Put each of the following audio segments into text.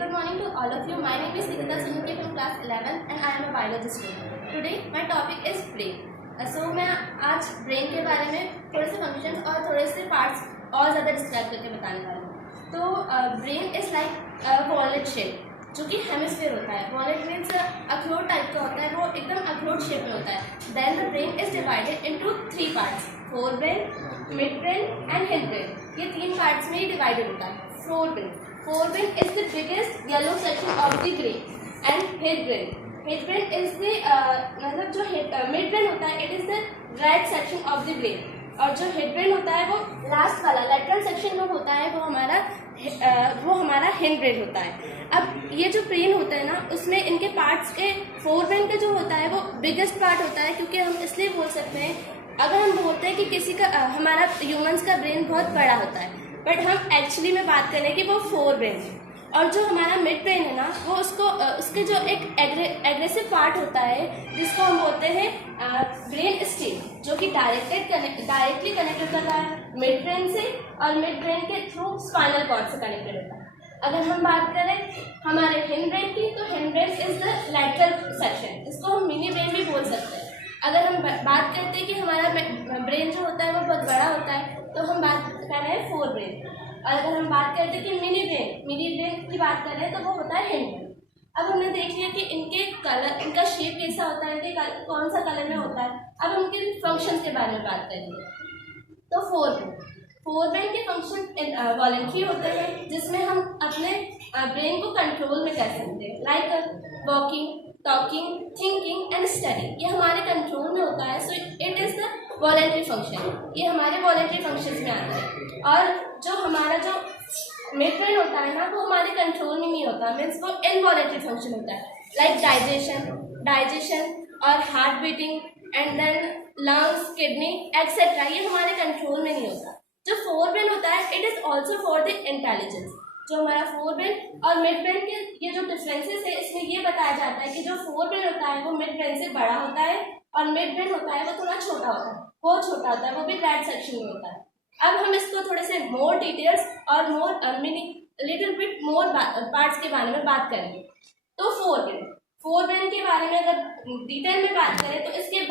good morning to all of you. My name is Nikita Sunuke from class 11 and I am a biology student. Today my topic is brain. मैं आज brain के बारे में थोड़े से functions और थोड़े से पार्ट्स और ज़्यादा डिस्क्राइब करके बताने वाली हूँ। तो brain is like wallet shape, जो कि हेमिस्फीयर होता है। वॉलेट मीन्स अखरोट टाइप का होता है, वो एकदम अखरोट शेप में होता है। Then the brain is divided into 3 parts, forebrain, mid brain and hindbrain. ये 3 पार्ट्स में ही डिवाइडेड होता है। Forebrain is the biggest yellow section of the brain and hindbrain is the मतलब जो midbrain होता है it is the red section of the brain, और जो hindbrain होता है वो लास्ट वाला lateral section में होता है, वो हमारा hindbrain होता है। अब ये जो ब्रेन होता है ना, उसमें इनके पार्ट्स के फोरब्रेन का जो होता है वो बिगेस्ट पार्ट होता है, क्योंकि हम इसलिए बोल सकते हैं, अगर हम बोलते हैं कि किसी का हमारा ह्यूमंस का ब्रेन बहुत बड़ा होता है, बट हम एक्चुअली में बात करें कि वो फोर ब्रेन है। और जो हमारा मिड ब्रेन है ना, वो उसके जो एक एग्रेसिव पार्ट होता है, जिसको हम बोलते हैं ब्रेन स्टेम, जो कि डायरेक्टली कनेक्टेड करता है मिड ब्रेन से, और मिड ब्रेन के थ्रू स्पाइनल कॉर्ड से कनेक्टेड होता है। अगर हम बात करें हमारे हिंड ब्रेन की, तो hind brain is the lateral section, इसको हम मिनी ब्रेन भी बोल सकते हैं। अगर हम बात करते हैं कि हमारा ब्रेन जो होता है वो बहुत बड़ा होता है, तो हम बात कर रहे हैं फोर ब्रेन। और अगर हम बात करते हैं कि मिनी ब्रेन की बात कर रहे हैं, तो वो होता है हिंड ब्रेन। अब हमने देख लिया कि इनका शेप कैसा होता है, इनके कौन सा कलर में होता है। अब हम इनके फंक्शन के बारे में बात करेंगे। तो फोर ब्रेन के फंक्शन वॉलेंट्री होते हैं, जिसमें हम अपने ब्रेन को कंट्रोल में कर सकते हैं, like walking, talking, thinking and studying. ये हमारे कंट्रोल में होता है। So it is the voluntary function, ये हमारे वॉलेंट्री फंक्शंस में आता है। और जो हमारा जो मिड ब्रेन होता है ना, वो हमारे कंट्रोल में नहीं होता, मीन्स वो इनवॉलेंट्री फंक्शन होता है, लाइक डाइजेशन और heart beating and then lungs, kidney etcetera. ये हमारे कंट्रोल में नहीं होता। जो फोर ब्रेन होता है, it is also for the intelligence. जो हमारा फोर ब्रेन और मिड ब्रेन के ये जो डिफरेंसेस है, इसमें ये बताया जाता है कि जो फोर ब्रेन होता है वो मिड ब्रेन से बड़ा होता है, और मिड ब्रेन होता है वो थोड़ा छोटा होता है, वो भी दैट सेक्शन में होता है। अब हम इसको थोड़े से मोर डिटेल्स और लिटिल बिट मोर पार्ट्स के बारे में बात करेंगे। तो फोर ब्रेन के बारे में अगर डिटेल में बात करें, तो इसके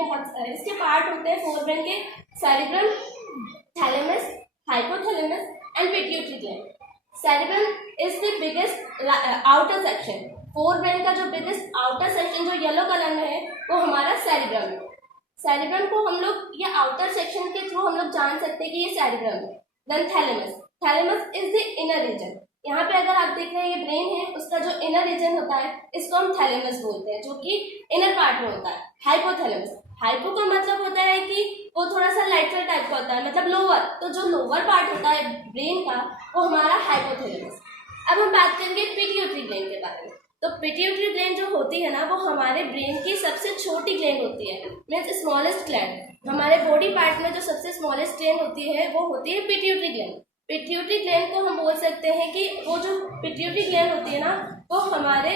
पार्ट होते हैं फोर ब्रेन के: cerebrum, thalamus, hypothalamus and pituitary gland. Cerebrum is the biggest outer section. Fore brain का जो बिगेस्ट आउटर सेक्शन जो येलो कलर में है, वो हमारा सेरिब्रम है। सेरिब्रम को हम लोग ये आउटर सेक्शन के थ्रू हम लोग जान सकते हैं कि ये सेरिब्रम है। Then thalamus is the inner region. यहाँ पे अगर आप देख रहे हैं, ये ब्रेन है, उसका जो इनर रीजन होता है, इसको हम थैलेमस बोलते हैं, जो कि इनर पार्ट में होता है। हाइपो का मतलब होता है कि वो थोड़ा सा लाइटर टाइप का होता है, मतलब लोअर। तो जो लोअर पार्ट होता है ब्रेन का, वो हमारा हाइपोथैलेमस। अब हम बात करेंगे पिट्यूटरी ग्लैंड के बारे में। तो पिट्यूटरी ग्लैंड जो होती है ना, वो हमारे ब्रेन की सबसे छोटी ग्लैंड होती है, मीन्स स्मॉलेस्ट ग्लैंड। हमारे बॉडी पार्ट में जो सबसे स्मॉलेस्ट ग्लैंड होती है, वो होती है पिट्यूटरी ग्लैंड। पिट्यूटरी ग्लैंड को हम बोल सकते हैं कि वो जो पिट्यूटरी ग्लैंड होती है ना, वो हमारे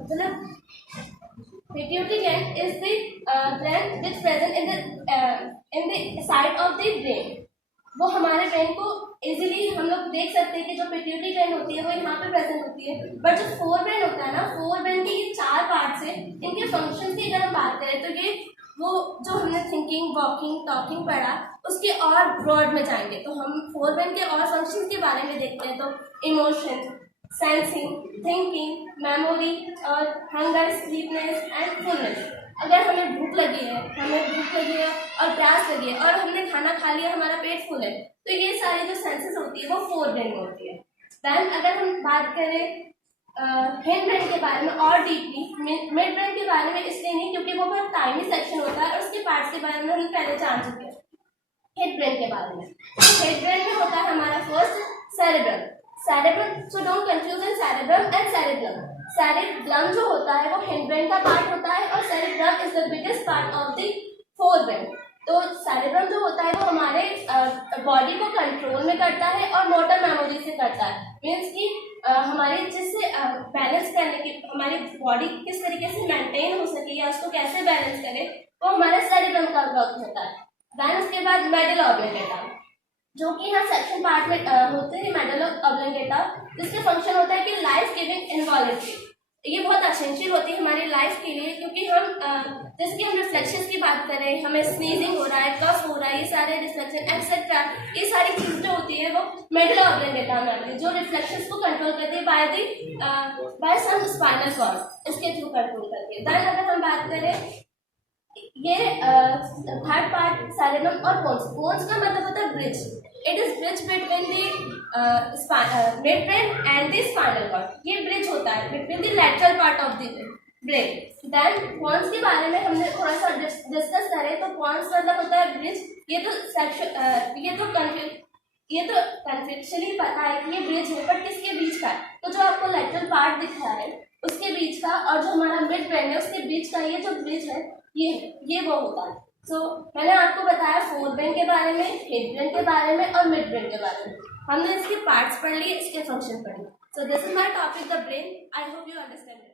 मतलब pituitary gland is the gland which present in the side of the brain. वो हमारे ब्रेन को इजीली हम लोग देख सकते हैं कि जो पिट्यूटरी ग्लैंड होती है वो यहाँ पे प्रेजेंट होती है। बट जो फोर ब्रेन होता है ना, फोर ब्रेन के ये 4 पार्ट्स है। इनके फंक्शन की अगर हम बात करें, तो ये वो जो हमने थिंकिंग, वॉकिंग, टॉकिंग पढ़ा, उसके और ब्रॉड में जाएंगे। तो हम फोर ब्रेन के और फंक्शन के बारे में देखते हैं। तो इमोशन, सेंसिंग, थिंकिंग, मेमोरी और हंगर, स्लीपनेस एंड फुलनेस। अगर हमें भूख लगी है और प्यास लगी है, और हमने खाना खा लिया, हमारा पेट फुल है, तो ये सारी जो सेंसेस होती है वो फोर ब्रेन में होती है। देन अगर हम बात करें हिंड ब्रेन के बारे में और डीपली, मिड ब्रेन के बारे में इसलिए नहीं क्योंकि वो बहुत टाइनी सेक्शन होता है, और उसके पार्ट्स के बारे में हम पहले जान चुके हैं। हेड ब्रेन के बारे में, हेड ब्रेन में होता है हमारा first cerebrum. So don't confuse in cerebrum and cerebrum. Cerebrum जो होता है वो हिंड ब्रेन का पार्ट होता है, और cerebrum is the biggest part of the fore brain. तो सेरिब्रम जो होता है वो हमारे बॉडी को कंट्रोल में करता है और मोटर मेमोरी से करता है, मीन्स कि हमारी जिससे बैलेंस करने की, हमारी बॉडी किस तरीके से मेंटेन हो सके या उसको कैसे बैलेंस करे, वो हमारे सेरिब्रम का वर्क होता है। देन उसके बाद मेडुला ऑब्लिंगेटा, जो कि यहाँ सेक्शन पार्ट में होते हैं। मेडुला ऑब्लिंगेटा जिसके फंक्शन होता है कि लाइफ गिविंग ऑडिटरी। ये बहुत असेंशियल होती है हमारी लाइफ के लिए, क्योंकि हम जैसे कि हम रिफ्लेक्शंस की बात करें, हमें स्नीजिंग हो रहा है, कफ हो रहा है, ये सारे रिफ्लेक्शन एक्सेट्रा, ये सारी चीज़ जो होती है वो मेडुला ऑब्लिंगेटा में आती है, जो रिफ्लेक्शंस को कंट्रोल करती है बाय सम स्पाइनल कॉर्ड, इसके थ्रू कंट्रोल करती है। देन अगर हम बात करें ये थर्ड पार्ट सेरेब्रम और पोन्स। पोन्स का मतलब होता है bridge. It is bridge between the mid brain and the spinal cord. ये ब्रिज होता है between the lateral part of the brain. Then pons के बारे में हमने थोड़ा सा डिस्कस करें तो पोन्स मतलब होता है ब्रिज। ये तो कन्फेक्शनली पता है कि ये ब्रिज है, बट किसके बीच का है? तो जो आपको लेटरल पार्ट दिख रहा है उसके बीच का, और जो हमारा मिड ब्रेन है उसके बीच का ये जो ब्रिज है ये वो होता है। सो मैंने आपको बताया फोर ब्रेन के बारे में, हेड ब्रेन के बारे में और मिड ब्रेन के बारे में। हमने इसके पार्ट्स पढ़ लिए, इसके फंक्शन पढ़ लिए। So this is my topic the brain. I hope you understand it.